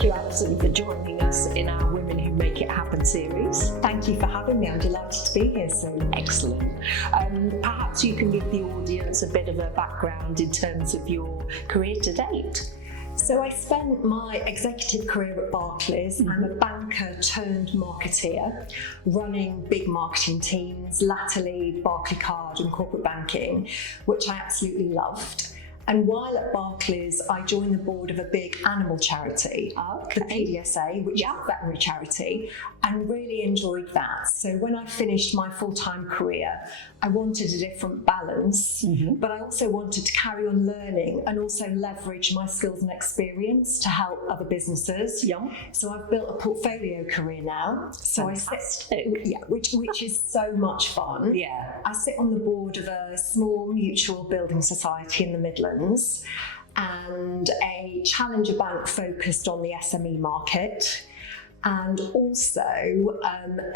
Thank you, Alison, for joining us in our Women Who Make It Happen series. Thank you for having me. I'm delighted to be here, Sue. Excellent. Perhaps you can give the audience a bit of a background in terms of your career to date. So I spent my executive career at Barclays. I'm a banker turned marketeer, running big marketing teams, latterly Barclaycard and corporate banking, which I absolutely loved. And while at Barclays, I joined the board of a big animal charity, the PDSA, which is a veterinary charity, and really enjoyed that. So when I finished my full-time career, I wanted a different balance, but I also wanted to carry on learning and also leverage my skills and experience to help other businesses. So I've built a portfolio career now. So which is so much fun. I sit on the board of a small mutual building society in the Midlands and a challenger bank focused on the SME market, and also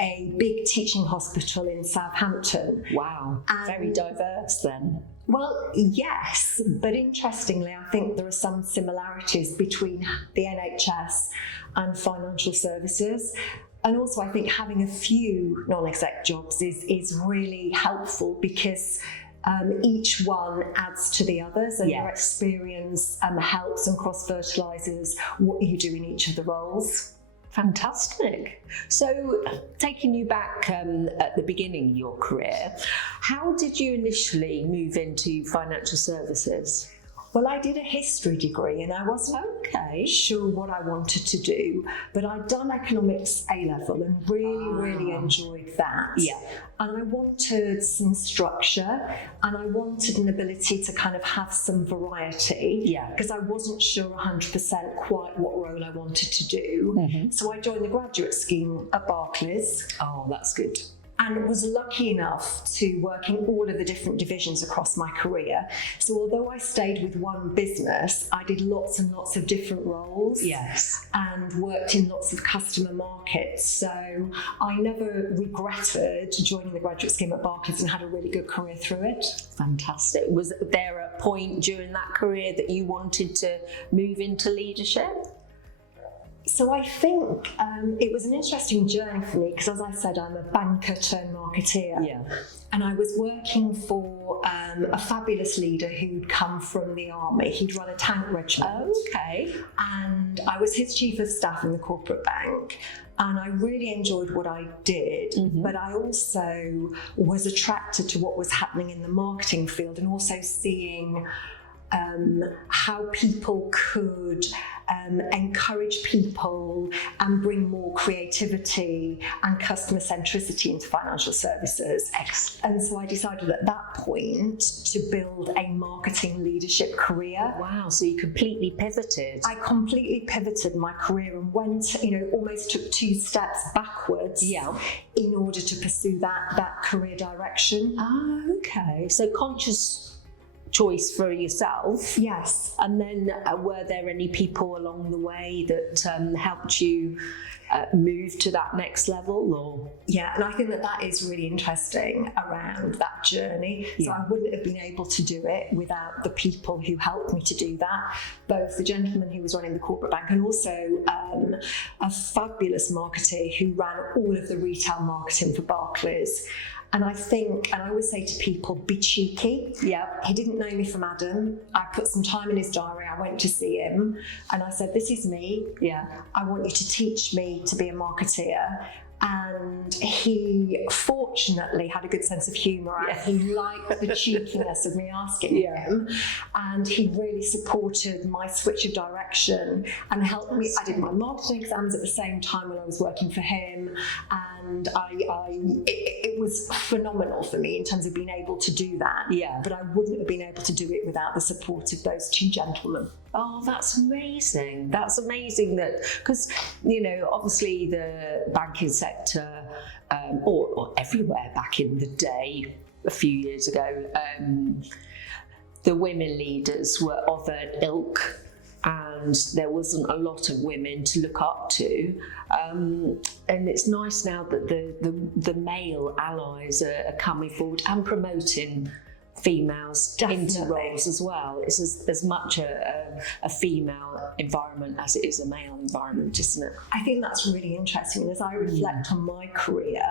a big teaching hospital in Southampton. Wow, very diverse then. Well, yes, but interestingly, I think there are some similarities between the NHS and financial services. And also, I think having a few non-exec jobs is really helpful because each one adds to the others, and your experience helps and cross-fertilises what you do in each of the roles. Fantastic. So, taking you back at the beginning of your career, how did you initially move into financial services? Well, I did a history degree and I wasn't sure what I wanted to do, but I'd done economics A-level and really enjoyed that. And I wanted some structure and I wanted an ability to kind of have some variety because I wasn't sure 100% quite what role I wanted to do. So I joined the graduate scheme at Barclays. Oh, that's good. And was lucky enough to work in all of the different divisions across my career. So although I stayed with one business, I did lots and lots of different roles. And worked in lots of customer markets. So I never regretted joining the graduate scheme at Barclays and had a really good career through it. Fantastic. Was there a point during that career that you wanted to move into leadership? So I think it was an interesting journey for me because, as I said, I'm a banker turned marketeer. And I was working for a fabulous leader who'd come from the army. He'd run a tank regiment. And I was his chief of staff in the corporate bank. And I really enjoyed what I did, but I also was attracted to what was happening in the marketing field and also seeing how people could encourage people and bring more creativity and customer centricity into financial services. And so I decided at that point to build a marketing leadership career. Wow, so you completely pivoted. I completely pivoted my career and went, almost took 2 steps backwards in order to pursue that career direction. So conscious choice for yourself. And then were there any people along the way that helped you move to that next level? Or and I think that is really interesting around that journey. So I wouldn't have been able to do it without the people who helped me to do that, both the gentleman who was running the corporate bank and also a fabulous marketer who ran all of the retail marketing for Barclays. And I think, and I always say to people, be cheeky. He didn't know me from Adam. I put some time in his diary. I went to see him and I said, this is me. I want you to teach me to be a marketeer. And he fortunately had a good sense of humour. He liked the cheekiness of me asking him, and he really supported my switch of direction and helped me. I did my marketing exams at the same time when I was working for him, and it was phenomenal for me in terms of being able to do that. But I wouldn't have been able to do it without the support of those 2 gentlemen. Oh, that's amazing. That's amazing that, because, obviously the banking sector, or everywhere back in the day, a few years ago, the women leaders were of an ilk and there wasn't a lot of women to look up to. And it's nice now that the male allies are coming forward and promoting females into Definitely. roles as well. It's as much a female environment as it is a male environment, isn't it? I think that's really interesting. And as I reflect on my career,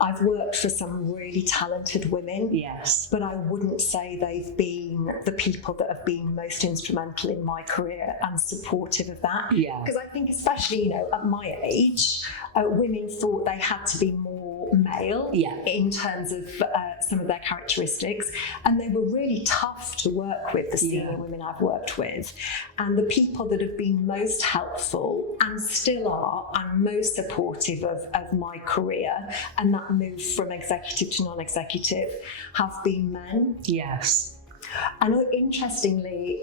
I've worked for some really talented women. Yes. But I wouldn't say they've been the people that have been most instrumental in my career and supportive of that. Yeah. Because I think, especially, at my age, women thought they had to be more male in terms of some of their characteristics. And they were really tough to work with, the senior women I've worked with. And the people that have been most helpful and still are and most supportive of my career and that move from executive to non-executive have been men. Yes. And interestingly,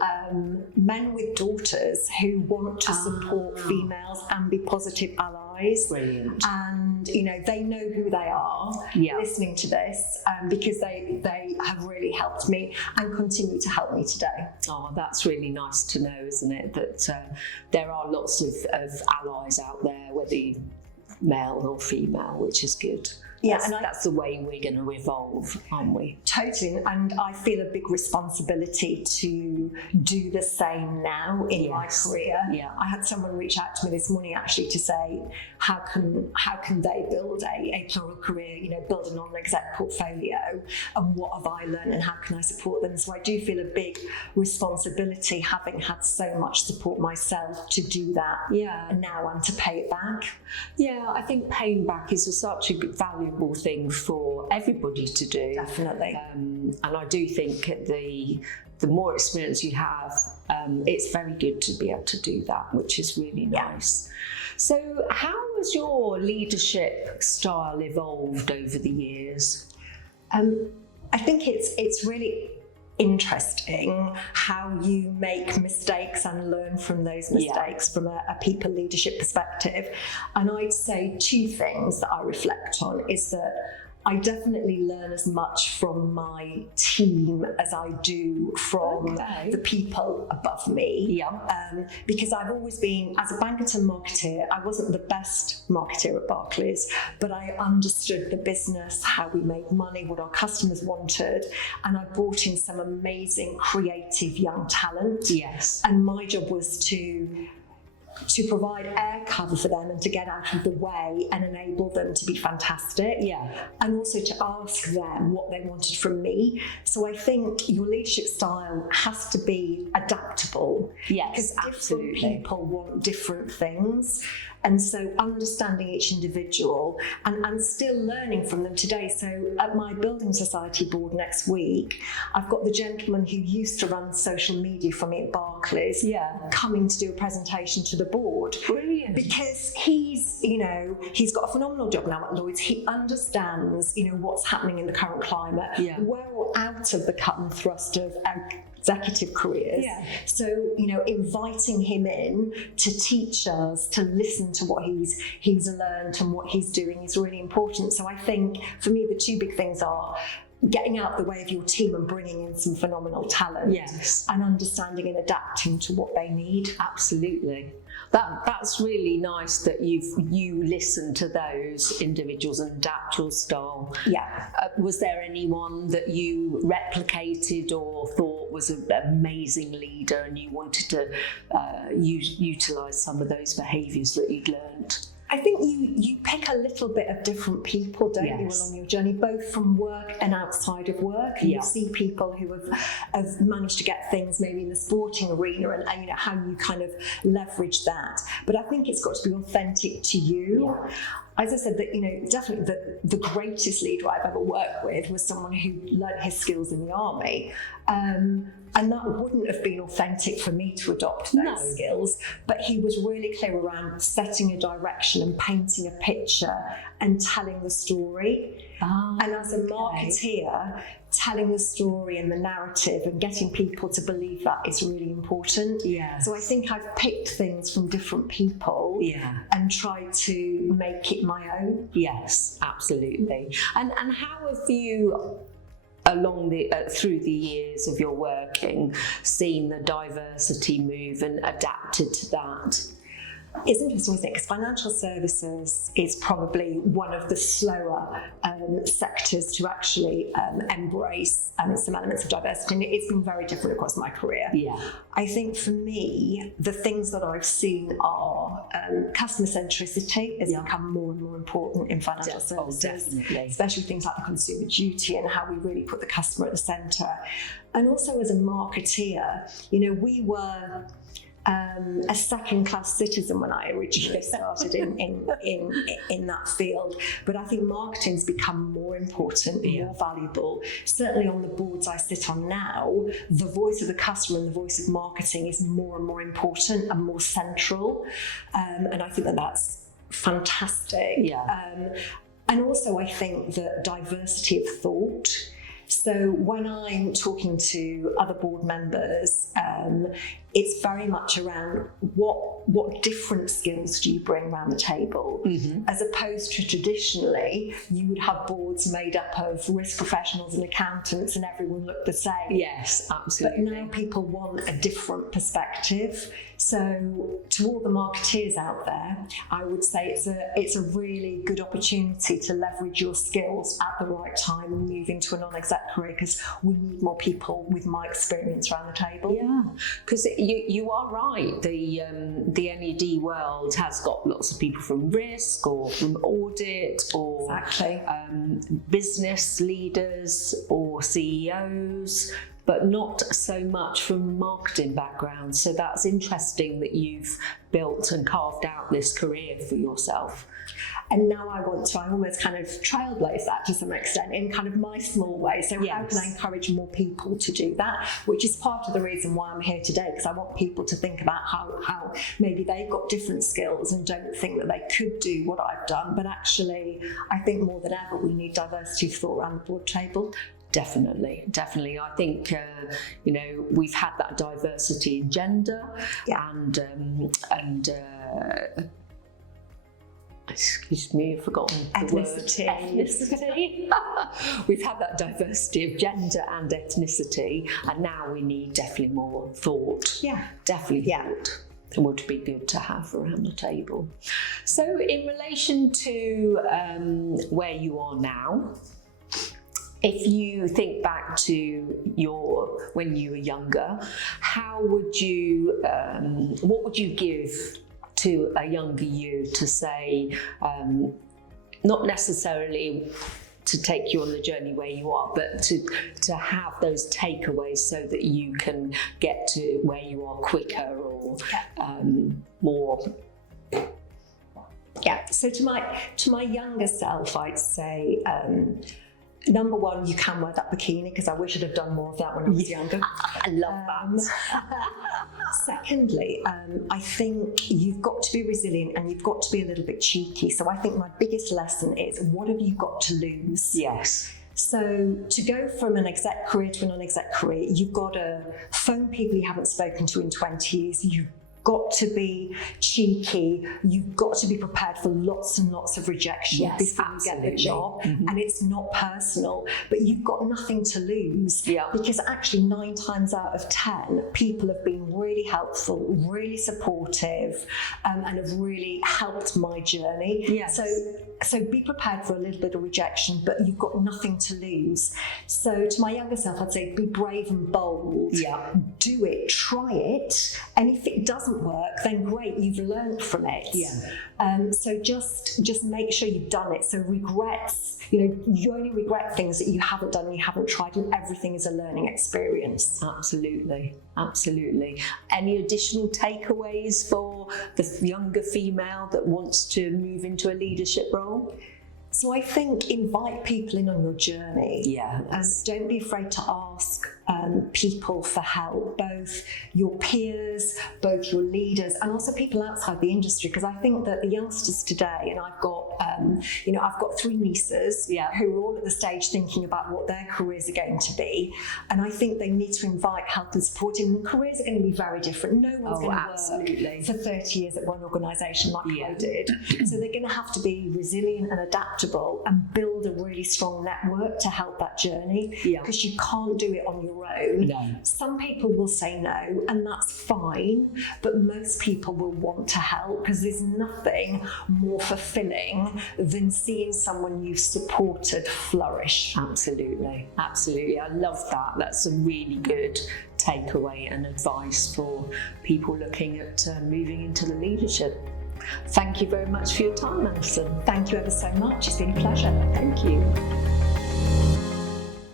men with daughters who want to support females and be positive allies. Brilliant. And, they know who they are listening to this because they have really helped me and continue to help me today. Oh, that's really nice to know, isn't it? That there are lots of allies out there, whether you're male or female, which is good. Yeah, that's the way we're going to evolve, aren't we? Totally, and I feel a big responsibility to do the same now in my career. Yeah. I had someone reach out to me this morning actually to say, how can they build a plural career, build a non-exec portfolio, and what have I learned and how can I support them? So I do feel a big responsibility, having had so much support myself, to do that now and to pay it back. Yeah, I think paying back is such a good, valuable thing for everybody to do. Definitely. And I do think the more experience you have, it's very good to be able to do that, which is really nice. So how has your leadership style evolved over the years? I think it's really interesting how you make mistakes and learn from those mistakes from a people leadership perspective. And I'd say two things that I reflect on is that I definitely learn as much from my team as I do from the people above me. Because I've always been, as a banker to marketeer, I wasn't the best marketeer at Barclays, but I understood the business, how we made money, what our customers wanted, and I brought in some amazing, creative young talent. Yes. And my job was to provide air cover for them and to get out of the way and enable them to be fantastic. And also to ask them what they wanted from me. So I think your leadership style has to be adaptable. Yes, because absolutely. different people want different things. And so understanding each individual and still learning from them today. So at my building society board next week, I've got the gentleman who used to run social media for me at Barclays coming to do a presentation to the board. Brilliant. Because he's got a phenomenal job now at Lloyds. He understands, what's happening in the current climate. We're all out of the cut and thrust of executive careers. So, inviting him in to teach us, to listen to what he's learned and what he's doing is really important. So I think for me, the two big things are getting out of the way of your team and bringing in some phenomenal talent. And understanding and adapting to what they need. Absolutely. That's really nice that you listen to those individuals and adapt your style. Was there anyone that you replicated or thought was an amazing leader and you wanted to utilise some of those behaviours that you'd learnt? I think you pick a little bit of different people, don't you, along your journey, both from work and outside of work. And you see people who have managed to get things maybe in the sporting arena and how you kind of leverage that. But I think it's got to be authentic to you. As I said, that definitely the greatest leader I've ever worked with was someone who learnt his skills in the army. And that wouldn't have been authentic for me to adopt those skills, but he was really clear around setting a direction and painting a picture and telling the story. And as a marketeer, telling the story and the narrative and getting people to believe that is really important. So I think I've picked things from different people and tried to make it my own. Yes, absolutely. And how have you, along through the years of your working, seen the diversity move and adapted to that? It's interesting, isn't it? Because financial services is probably one of the slower sectors to actually embrace some elements of diversity. And it's been very different across my career. Yeah. I think for me, the things that I've seen are customer centricity has become more and more important in financial services, especially things like the consumer duty and how we really put the customer at the centre. And also as a marketeer, we were a second-class citizen when I originally started in that field. But I think marketing's become more important, more valuable. Certainly on the boards I sit on now, the voice of the customer and the voice of marketing is more and more important and more central. And I think that that's fantastic. Yeah. And also I think that diversity of thought. So when I'm talking to other board members, it's very much around what different skills do you bring around the table, as opposed to traditionally you would have boards made up of risk professionals and accountants and everyone looked the same. Yes, absolutely. But now people want a different perspective. So to all the marketeers out there, I would say it's a really good opportunity to leverage your skills at the right time and move into a non-exec career, because we need more people with my experience around the table. Yeah, because you are right. The NED world has got lots of people from risk or from audit or business leaders or CEOs, but not so much from marketing backgrounds. So that's interesting that you've built and carved out this career for yourself. And now I almost kind of trailblaze that to some extent in kind of my small way. So how can I encourage more people to do that? Which is part of the reason why I'm here today, because I want people to think about how maybe they've got different skills and don't think that they could do what I've done. But actually, I think more than ever, we need diversity of thought around the board table. Definitely. I think we've had that diversity in gender and excuse me, I've forgotten the word. Ethnicity. We've had that diversity of gender and ethnicity, and now we need definitely more thought. Yeah, thought. It would be good to have around the table. So, in relation to where you are now, if you think back to when you were younger, what would you give to a younger you to say, not necessarily to take you on the journey where you are, but to have those takeaways so that you can get to where you are quicker or more? Yeah. So to my younger self, I'd say, number one, you can wear that bikini, because I wish I'd have done more of that when I was younger. I love that. Secondly, I think you've got to be resilient and you've got to be a little bit cheeky. So I think my biggest lesson is, what have you got to lose? Yes. So to go from an exec career to a non-exec career, you've got to phone people you haven't spoken to in 20 years. You've got to be cheeky. You've got to be prepared for lots and lots of rejection before you get the job. And it's not personal, but you've got nothing to lose, because actually 9 times out of 10 people have been really helpful, really supportive, and have really helped my journey. So be prepared for a little bit of rejection, but you've got nothing to lose. So to my younger self, I'd say be brave and bold. Do it, try it, and if it doesn't work, then great, you've learned from it. So just make sure you've done it. So regrets, you only regret things that you haven't done and you haven't tried, and everything is a learning experience. Absolutely. Any additional takeaways for the younger female that wants to move into a leadership role? So I think invite people in on your journey. And don't be afraid to ask people for help, both your peers, both your leaders, and also people outside the industry. Because I think that the youngsters today, and I've got 3 nieces who are all at the stage thinking about what their careers are going to be, and I think they need to invite help and support. And careers are going to be very different. No one's going to work for 30 years at one organisation like I did. So they're going to have to be resilient and adaptable comfortable and build a really strong network to help that journey, Yeah. because you can't do it on your own. No. Some people will say no, and that's fine, but most people will want to help, because there's nothing more fulfilling than seeing someone you've supported flourish. Absolutely, absolutely. I love that. That's a really good takeaway and advice for people looking at moving into the leadership. Thank you very much for your time, Alison. Thank you ever so much. It's been a pleasure. Thank you.